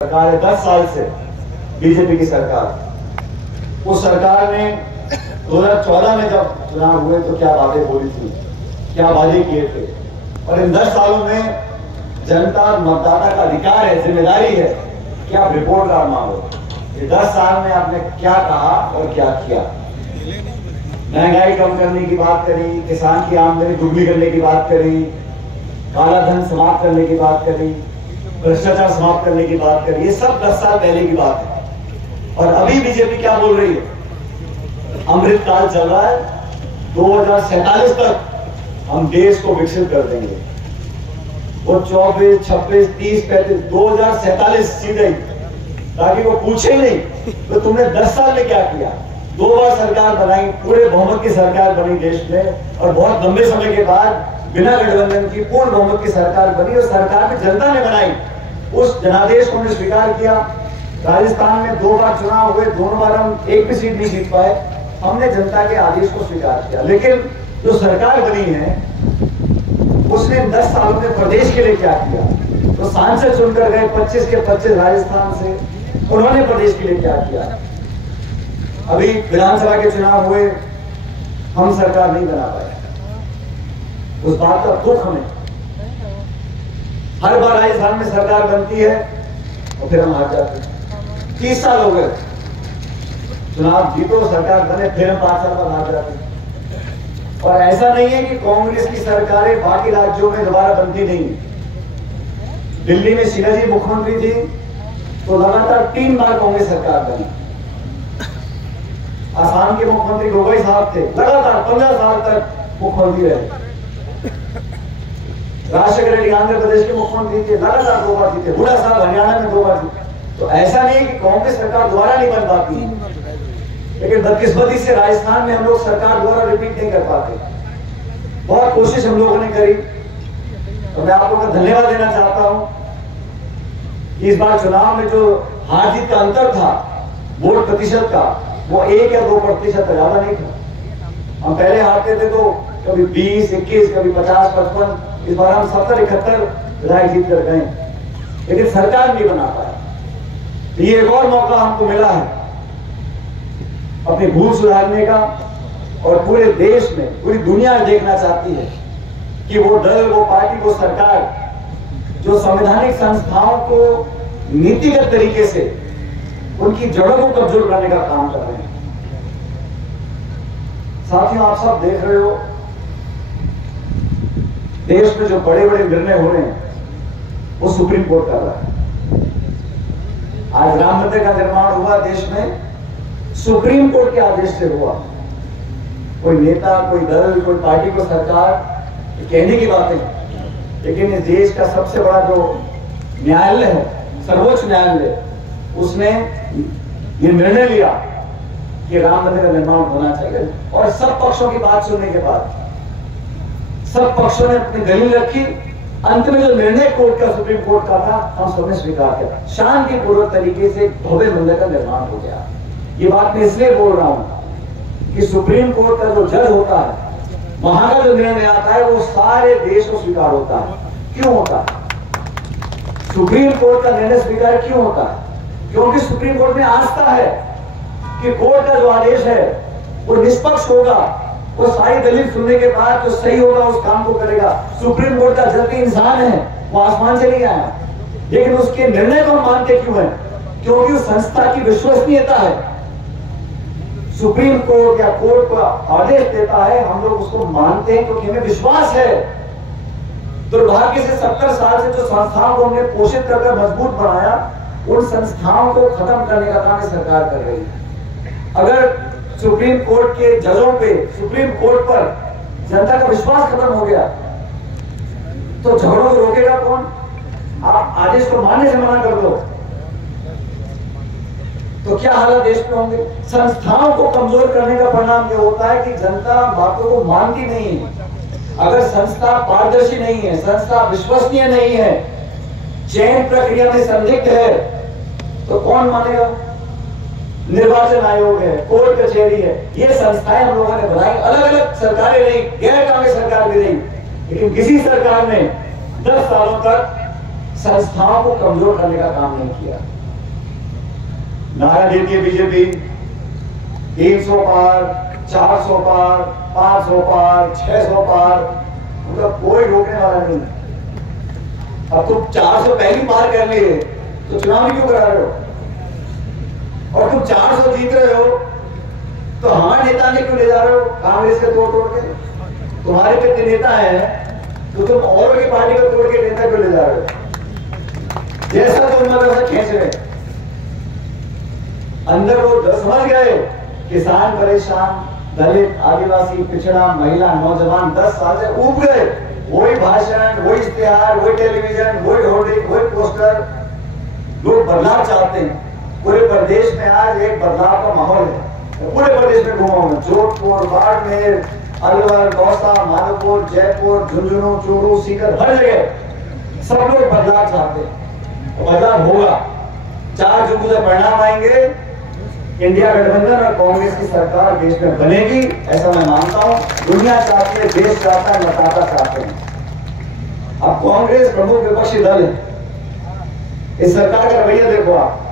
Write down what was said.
सरकार है 10 साल से बीजेपी की सरकार। उस सरकार ने 2014 में जब चुनाव हुए तो क्या बातें बोली थी, क्या वादे किए थे, और इन 10 सालों में जनता मतदाता का अधिकार है, जिम्मेदारी है कि आप रिपोर्ट कार्ड मांगो। ये 10 साल में आपने क्या कहा और क्या किया। महंगाई कम करने की बात करी, किसान की आमदनी दुगनी करने की बात करी, काला धन समाप्त करने की बात करी, भ्रष्टाचार समाप्त करने की बात करी। ये सब 10 साल पहले की बात है। और अभी बीजेपी क्या बोल रही है, अमृत काल चल रहा है, 2047 तक हम देश को विकसित कर देंगे। वो 24, 26, 30, 35, 2047 सीधे, ताकि वो पूछे नहीं तो तुमने 10 साल में क्या किया। 2 बार सरकार बनाई, पूरे बहुमत की सरकार बनी देश में, और बहुत लंबे समय के बाद बिना गठबंधन की पूर्ण बहुमत की सरकार बनी, और सरकार में जनता ने बनाई। उस जनादेश को हमने स्वीकार किया। राजस्थान में 2 बार चुनाव हुए, दोनों बार हम एक भी सीट नहीं जीत पाए। हमने जनता के आदेश को स्वीकार किया। लेकिन जो सरकार बनी है उसने 10 सालों में प्रदेश के लिए क्या किया। तो सांसद चुनकर गए 25 के 25 राजस्थान से, उन्होंने प्रदेश के लिए क्या किया। अभी विधानसभा के चुनाव हुए, हम सरकार नहीं बना पाए। उस बात का दुख हमें, हर बार राजस्थान में सरकार बनती है और फिर हम हार जाते हैं। 30 साल हो गए, चुनाव जीतो, सरकार बने, फिर हम 5 साल बाद हार जाते हैं। और ऐसा नहीं है कि कांग्रेस की सरकारें बाकी राज्यों में दोबारा बनती नहीं। दिल्ली में शीला जी मुख्यमंत्री थी तो लगातार 3 बार कांग्रेस सरकार बनी। असम के मुख्यमंत्री गोगोई साहब थे, लगातार 15 साल तक मुख्यमंत्री रहे। राजशेखर रेड्डी आंध्र प्रदेश के मुख्यमंत्री थे, लगातार 2 बार जीते। हुड्डा साहब हरियाणा में 2 बार जीते। तो ऐसा नहीं है कि कांग्रेस सरकार दोबारा नहीं बन पाती, लेकिन बदकिस्मती से राजस्थान में हम लोग सरकार द्वारा रिपीट नहीं कर पाते। बहुत कोशिश हम लोगों ने करी, तो मैं आप लोगों का धन्यवाद देना चाहता हूं कि इस बार चुनाव में जो हार जीत का अंतर था वोट प्रतिशत का, वो 1 या 2% ज्यादा नहीं था। हम पहले हारते थे तो कभी 20, 21, कभी 50, 55, इस बार हम 70, 71 विधायक जीत कर गए, लेकिन सरकार नहीं बना पाया। तो ये एक और मौका हमको मिला है अपनी भूल सुधारने का, और पूरे देश में, पूरी दुनिया देखना चाहती है कि वो दल, वो पार्टी, वो सरकार जो संवैधानिक संस्थाओं को नीतिगत तरीके से उनकी जड़ों को कमजोर करने का काम कर रहे हैं। साथियों, आप सब देख रहे हो देश में जो बड़े बड़े निर्णय हो रहे हैं वो सुप्रीम कोर्ट कर रहा है। आज राम मंदिर का निर्माण हुआ देश में, सुप्रीम कोर्ट के आदेश से हुआ। कोई नेता, कोई दल, कोई पार्टी को सरकार कहने की बात नहीं, लेकिन इस देश का सबसे बड़ा जो न्यायालय है, सर्वोच्च न्यायालय, उसने ये निर्णय लिया कि राम मंदिर का निर्माण होना चाहिए। और सब पक्षों की बात सुनने के बाद सब पक्षों ने अपनी दलील रखी। अंत में जो निर्णय कोर्ट का, सुप्रीम कोर्ट का था, हम सबने स्वीकार किया। शांतिपूर्वक तरीके से भव्य मंदिर का निर्माण हो गया। ये बात मैं इसलिए बोल रहा हूं कि सुप्रीम कोर्ट का जो जज होता है, वहां का जो निर्णय आता है वो सारे देश को स्वीकार होता है। क्यों होता है सुप्रीम कोर्ट का निर्णय स्वीकार क्यों होता है? क्योंकि सुप्रीम कोर्ट में आस्था है कि कोर्ट का जो आदेश है वो निष्पक्ष होगा, वो सारी दलील सुनने के बाद जो सही होगा उस काम को करेगा। सुप्रीम कोर्ट का जज भी इंसान है, वो आसमान से नहीं आया, लेकिन उसके निर्णय को हम मानते क्यों है? क्योंकि उस संस्था की विश्वसनीयता है। सुप्रीम कोर्ट या कोर्ट का आदेश देता है, हम लोग उसको मानते हैं क्योंकि हमें विश्वास है। दुर्भाग्य से 70 साल से जो संस्थाओं को हमने पोषित कर मजबूत बनाया, उन संस्थाओं को खत्म करने का काम सरकार कर रही है। अगर सुप्रीम कोर्ट के जजों पे, सुप्रीम कोर्ट पर जनता का विश्वास खत्म हो गया तो झगड़ों को रोकेगा कौन? आप आदेश को मानने से मना कर दो तो क्या हालत देश में होंगे? संस्थाओं को कमजोर करने का परिणाम यह होता है कि जनता बातों को मानती नहीं है। अगर संस्था पारदर्शी नहीं है, संस्था विश्वसनीय नहीं है, चयन प्रक्रिया में संदिग्ध है, तो कौन मानेगा? निर्वाचन आयोग है, कोर्ट कचहरी है, ये संस्थाएं हम लोगों ने बनाई। अलग अलग सरकारें रही, गैर कांग्रेस सरकार भी रही, लेकिन किसी सरकार ने 10 सालों तक संस्थाओं को कमजोर करने का काम नहीं किया। नारा देती है बीजेपी 300 पार, 400 पार, 500 पार, 600 पार, उनका कोई रोकने वाला नहीं। अब तुम 400 पहली पार कर लिए तो चुनाव क्यों करा रहे हो? और तुम 400 जीत रहे हो तो हमारे नेता ने क्यों ले जा रहे हो कांग्रेस के तोड़ तोड़ के? तुम्हारे कितने नेता हैं तो तुम और की पार्टी को तोड़ के नेता क्यों ले जा रहे हो? जैसा तुम वैसा खींच रहे। अंदर वो समझ गए किसान परेशान, दलित, आदिवासी, पिछड़ा, महिला, नौजवान 10 साल से ऊब गए। वही भाषण, वही इश्तिहार, वही टेलीविजन, वही होर्डिंग, वही पोस्टर। लोग बदलाव चाहते हैं। पूरे प्रदेश में आज एक बदलाव का माहौल है। पूरे प्रदेश में घूमा हूं, जोधपुर, बाड़मेर, अलवर, दौसा, माधोपुर, जयपुर, झुंझुनू, चूरू, सीकर, हर जगह सब लोग बदलाव चाहते हैं। बदलाव होगा। 4 जून से परिणाम आएंगे। इंडिया गठबंधन और कांग्रेस की सरकार देश में बनेगी, ऐसा मैं मानता हूं। दुनिया चाहती है, देश चाहता है, मतदाता चाहते हैं। अब कांग्रेस प्रमुख विपक्षी दल है। इस सरकार का रवैया देखो आप।